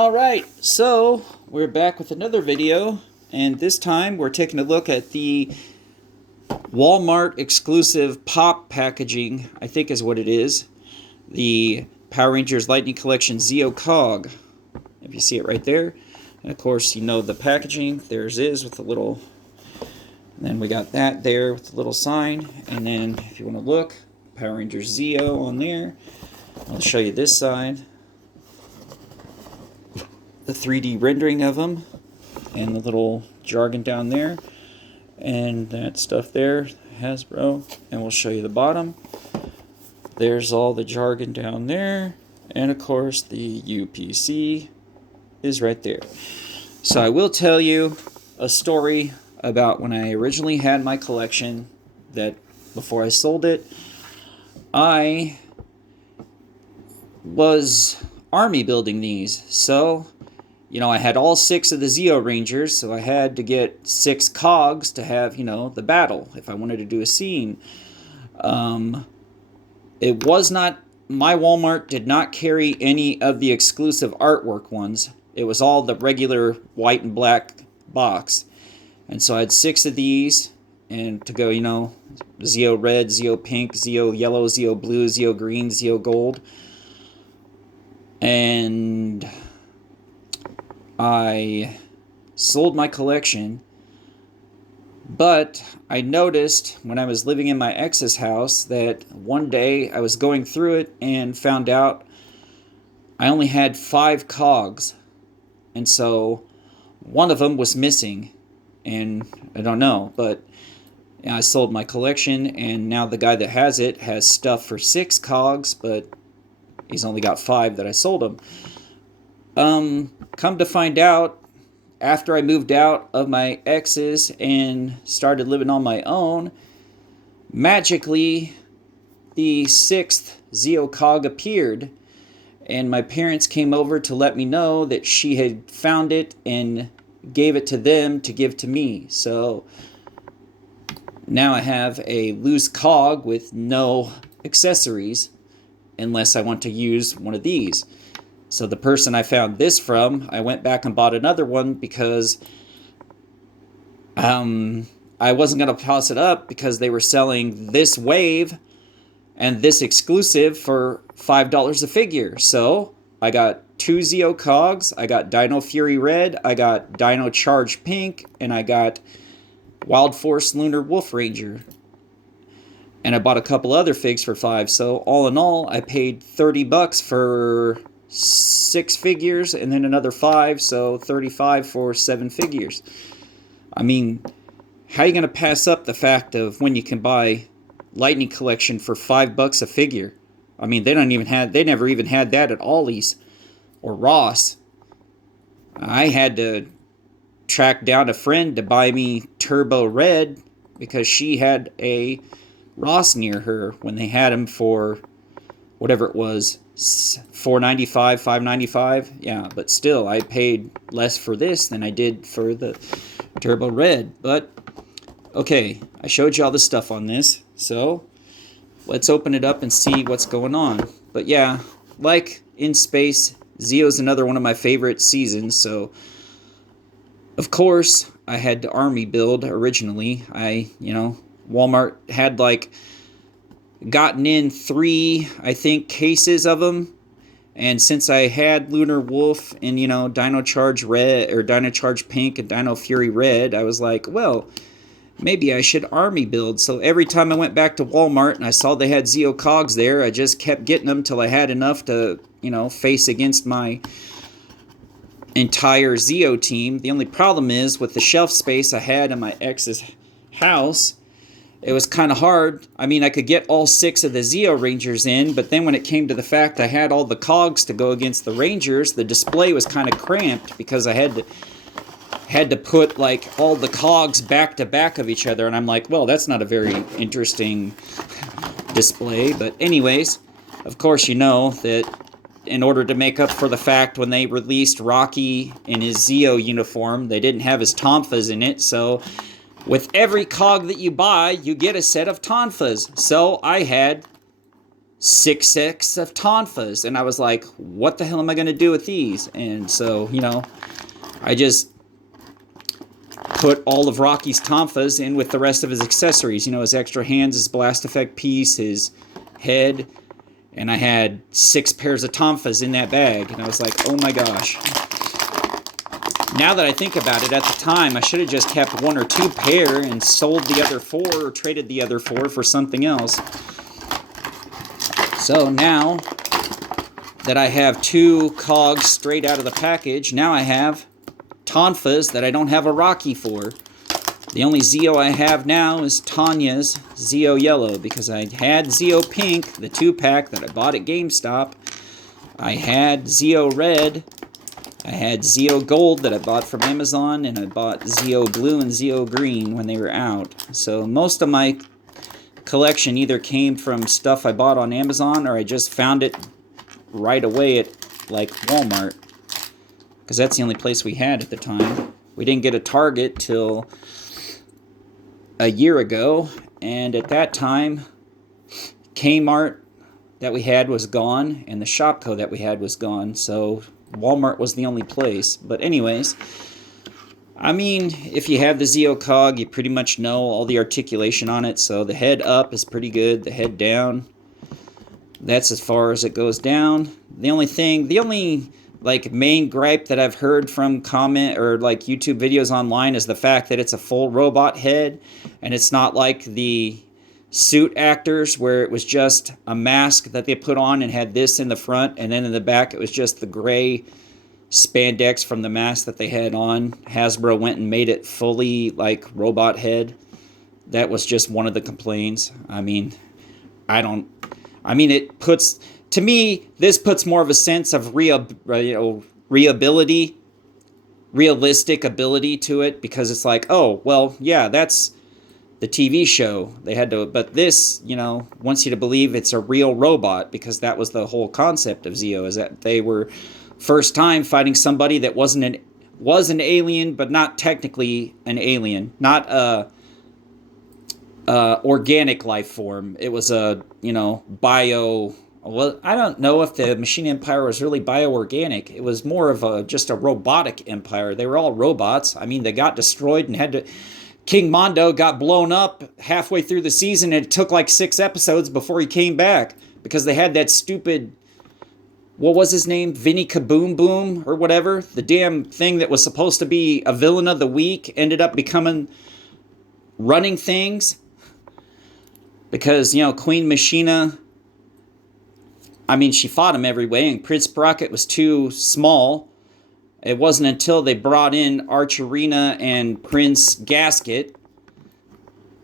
Alright, so we're back with another video, and this time we're taking a look at the Walmart exclusive pop packaging, I think is what it is. The Power Rangers Lightning Collection Zeo Cog. If you see it right there. And of course, you know the packaging. There's is with the little... And then we got that there with the little sign. And then, if you want to look, Power Rangers Zeo on there. I'll show you this side. The 3D rendering of them. And the little jargon down there. And that stuff there, Hasbro. And we'll show you the bottom. There's all the jargon down there. And of course, the UPC is right there. So I will tell you a story about when I originally had my collection, that before I sold it, I was army building these. So, you know, I had all 6 of the Zeo Rangers, so I had to get 6 cogs to have, you know, the battle if I wanted to do a scene. It was not, my Walmart did not carry any of the exclusive artwork ones. It was all the regular white and black box. And so I had 6 of these, and to go, you know, Zeo Red, Zeo Pink, Zeo Yellow, Zeo Blue, Zeo Green, Zeo Gold. And I sold my collection, but I noticed when I was living in my ex's house that one day I was going through it and found out I only had 5 cogs. And so one of them was missing. And I don't know, but I sold my collection, and now the guy that has it has stuff for 6 cogs, but he's only got 5 that I sold him. Come to find out, after I moved out of my ex's and started living on my own, magically the 6th Zeo Cog appeared, and my parents came over to let me know that she had found it and gave it to them to give to me. So now I have a loose cog with no accessories unless I want to use one of these. So the person I found this from, I went back and bought another one because I wasn't going to toss it up because they were selling this wave and this exclusive for $5 a figure. So I got 2 Zeo Cogs, I got Dino Fury Red, I got Dino Charge Pink, and I got Wild Force Lunar Wolf Ranger. And I bought a couple other figs for $5. So all in all, I paid $30 for 6 figures and then another 5, so $35 for 7 figures. I mean, how are you going to pass up the fact of when you can buy Lightning Collection for $5 a figure? I mean, they never even had that at Ollie's or Ross. I had to track down a friend to buy me Turbo Red because she had a Ross near her when they had him for whatever it was, $4.95, $5.95. Yeah, but still, I paid less for this than I did for the Turbo Red. But okay, I showed you all the stuff on this, so let's open it up and see what's going on. But yeah, like in space, Zeo's another one of my favorite seasons, so of course I had to army build originally. Walmart had like gotten in 3, I think, cases of them, and since I had Lunar Wolf and, you know, Dino Charge Red or Dino Charge Pink and Dino Fury Red, I was like, well, maybe I should army build. So every time I went back to Walmart and I saw they had Zeo Cogs there, I just kept getting them till I had enough to, you know, face against my entire Zeo team. The only problem is with the shelf space I had in my ex's house, it was kind of hard. I mean, I could get all 6 of the Zeo Rangers in, but then when it came to the fact I had all the cogs to go against the Rangers, the display was kind of cramped because I had to put like all the cogs back to back of each other, and I'm like, well, that's not a very interesting display. But anyways, of course, you know that in order to make up for the fact when they released Rocky in his Zeo uniform, they didn't have his tonfas in it, so with every cog that you buy, you get a set of tonfas. So I had 6 sets of tonfas, and I was like, what the hell am I going to do with these? And so, I just put all of Rocky's tonfas in with the rest of his accessories, his extra hands, his blast effect piece, his head, and I had 6 pairs of tonfas in that bag, and I was like, oh my gosh. Now that I think about it, at the time, I should have just kept 1 or 2 pair and sold the other 4 or traded the other 4 for something else. So now that I have 2 cogs straight out of the package, now I have tonfas that I don't have a Rocky for. The only Zeo I have now is Tanya's Zeo Yellow, because I had Zeo Pink, the 2-pack that I bought at GameStop. I had Zeo Red. I had Zeo Gold that I bought from Amazon, and I bought Zeo Blue and Zeo Green when they were out. So most of my collection either came from stuff I bought on Amazon, or I just found it right away at, like, Walmart, because that's the only place we had at the time. We didn't get a Target till a year ago, and at that time, Kmart that we had was gone, and the Shopko that we had was gone, so Walmart was the only place. But anyways, I mean, if you have the Zeo Cog, you pretty much know all the articulation on it. So the head up is pretty good. The head down, that's as far as it goes down. The only like main gripe that I've heard from comment or like YouTube videos online is the fact that it's a full robot head, and it's not like the suit actors where it was just a mask that they put on and had this in the front, and then in the back it was just the gray spandex from the mask that they had on. Hasbro went and made it fully like robot head. That was just one of the complaints. I mean, it puts, to me, this puts more of a sense of realistic ability to it, because it's like, oh, well, yeah, that's the TV show. They had to, but this, wants you to believe it's a real robot, because that was the whole concept of Zeo, is that they were first time fighting somebody that was an alien, but not technically an alien, not a organic life form. It was a, bio. Well, I don't know if the Machine Empire was really bioorganic. It was more of just a robotic empire. They were all robots. I mean, they got destroyed and had to. King Mondo got blown up halfway through the season, and it took like 6 episodes before he came back, because they had that stupid, what was his name? Vinny Kaboom Boom or whatever. The damn thing that was supposed to be a villain of the week ended up becoming running things. Because, Queen Machina, I mean, she fought him every way, and Prince Sprocket was too small. It wasn't until they brought in Archerina and Prince Gasket.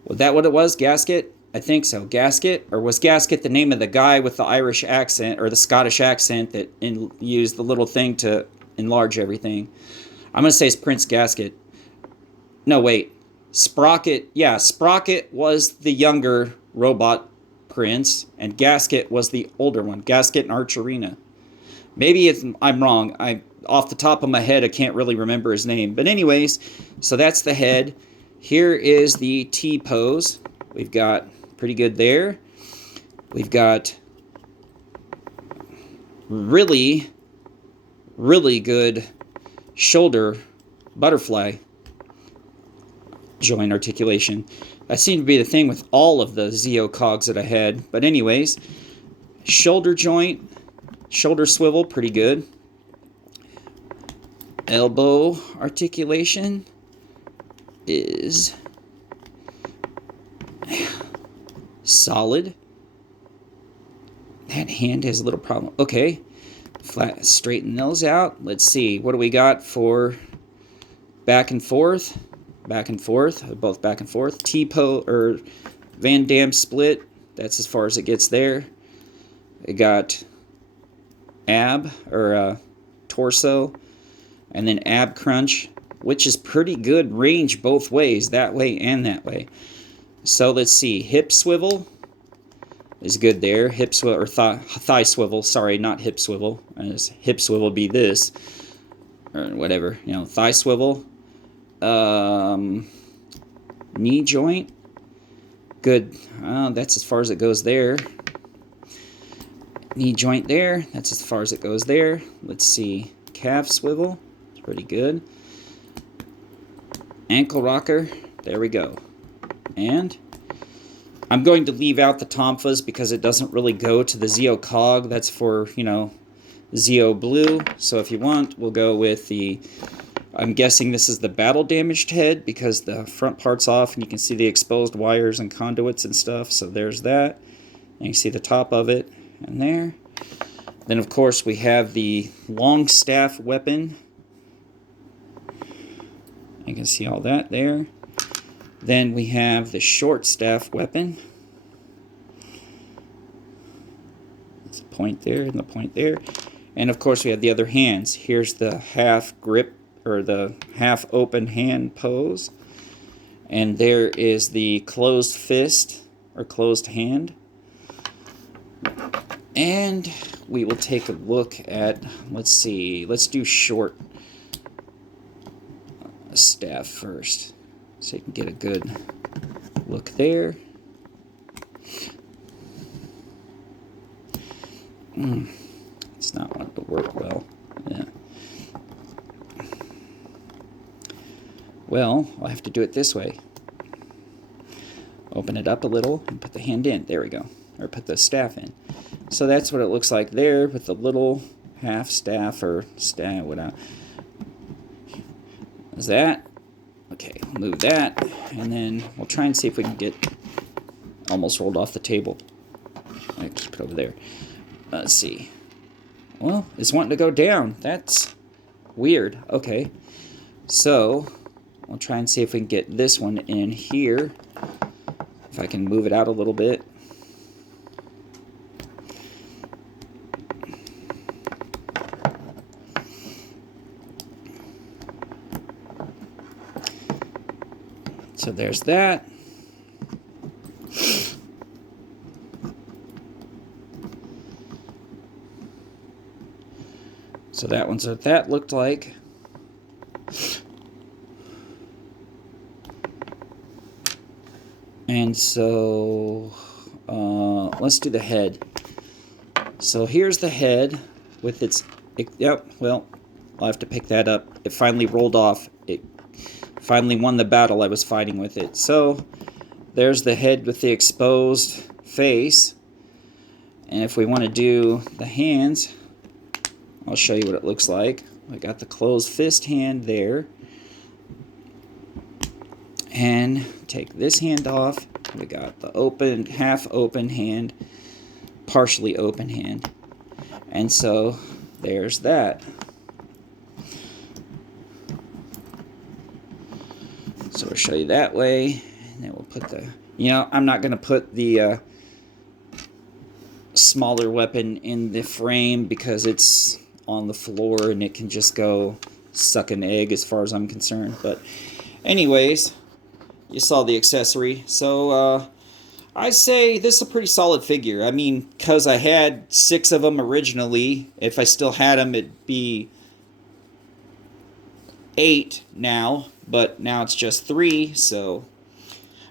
Was that what it was? Gasket? I think so. Gasket? Or was Gasket the name of the guy with the Irish accent or the Scottish accent that used the little thing to enlarge everything? I'm going to say it's Prince Gasket. No, wait. Sprocket. Yeah, Sprocket was the younger robot prince, and Gasket was the older one. Gasket and Archerina. Maybe I'm wrong. Off the top of my head, I can't really remember his name. But anyways, so that's the head. Here is the T-pose. We've got pretty good there. We've got really, really good shoulder butterfly joint articulation. That seemed to be the thing with all of the Zeo Cogs that I had. But anyways, shoulder joint, shoulder swivel, pretty good. Elbow articulation is solid. That hand has a little problem. Okay, flat, straighten those out. Let's see, what do we got for back and forth? Back and forth, both back and forth. T-pose or Van Damme split. That's as far as it gets there. It got ab or torso, and then ab crunch, which is pretty good range both ways, that way and that way. So let's see, hip swivel is good there. Hip swivel or thigh swivel. Sorry, not hip swivel. Hip swivel would be this or whatever. Thigh swivel. Knee joint. Good. That's as far as it goes there. knee joint there. That's as far as it goes there. Let's see. Calf swivel. It's pretty good. Ankle rocker. There we go. And I'm going to leave out the Tonfas because it doesn't really go to the Zeo Cog. That's for, you know, Zeo Blue. So if you want, we'll go with the... I'm guessing this is the battle damaged head because the front part's off and you can see the exposed wires and conduits and stuff. So there's that. And you see the top of it and there. Then of course we have the long staff weapon. You can see all that there. Then we have the short staff weapon. There's a point there and the point there. And of course we have the other hands. Here's the half grip or the half open hand pose. And there is the closed fist or closed hand. And we will take a look at, let's see, let's do short staff first. So you can get a good look there. It's not wanting to work well. Yeah. Well, I'll have to do it this way. Open it up a little and put the hand in. There we go. Or put the staff in. So that's what it looks like there with the little half staff or staff, whatever. Is that? Okay, move that. And then we'll try and see if we can get almost rolled off the table. I keep it over there. Let's see. Well, it's wanting to go down. That's weird. Okay. So, I'll try and see if we can get this one in here. If I can move it out a little bit. So there's that. So that one's what that looked like. And so let's do the head. So here's the head with its, yep, well, I'll have to pick that up. It finally rolled off. It finally won the battle I was fighting with it. So there's the head with the exposed face. And if we want to do the hands, I'll show you what it looks like. I got the closed fist hand there. And take this hand off. We got the open, half open hand, partially open hand. And so there's that. So we'll show you that way. And then we'll put the, you know, I'm not going to put the smaller weapon in the frame because it's on the floor and it can just go suck an egg as far as I'm concerned. But anyways, you saw the accessory. So I say this is a pretty solid figure. I mean, because I had 6 of them originally. If I still had them, it'd be 8 now. But now it's just 3, so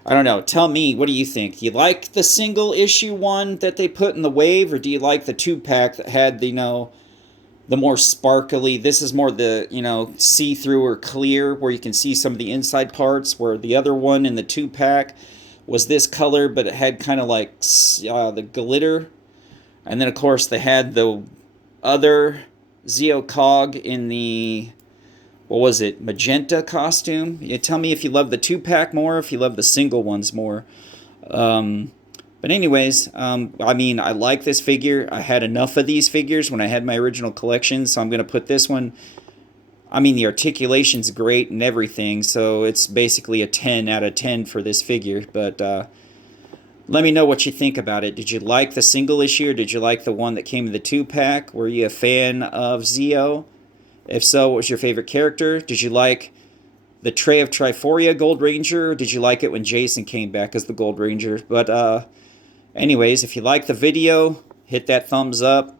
I don't know. Tell me, what do you think? Do you like the single issue one that they put in the wave, or do you like the 2-pack that had the, you know, the more sparkly? This is more the, you know, see-through or clear, where you can see some of the inside parts, where the other one in the 2-pack was this color, but it had kind of like the glitter. And then, of course, they had the other Zeo Cog in the, what was it, magenta costume. You tell me if you love the 2-pack more, if you love the single ones more. But anyways, I mean, I like this figure. I had enough of these figures when I had my original collection, so I'm going to put this one. I mean, the articulation's great and everything, so it's basically a 10 out of 10 for this figure. But let me know what you think about it. Did you like the single issue, or did you like the one that came in the 2-pack? Were you a fan of Zeo? If so, what was your favorite character? Did you like the Tray of Triforia Gold Ranger, or did you like it when Jason came back as the Gold Ranger? But anyways, if you like the video, hit that thumbs up.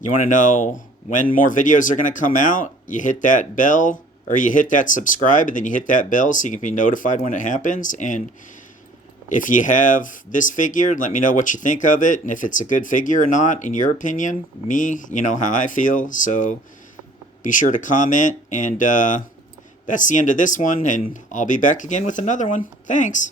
You want to know when more videos are going to come out, you hit that bell, or you hit that subscribe, and then you hit that bell so you can be notified when it happens. And If you have this figure, let me know what you think of it and if it's a good figure or not, in your opinion. Me, you know how I feel, so be sure to comment. And that's the end of this one, and I'll be back again with another one. Thanks.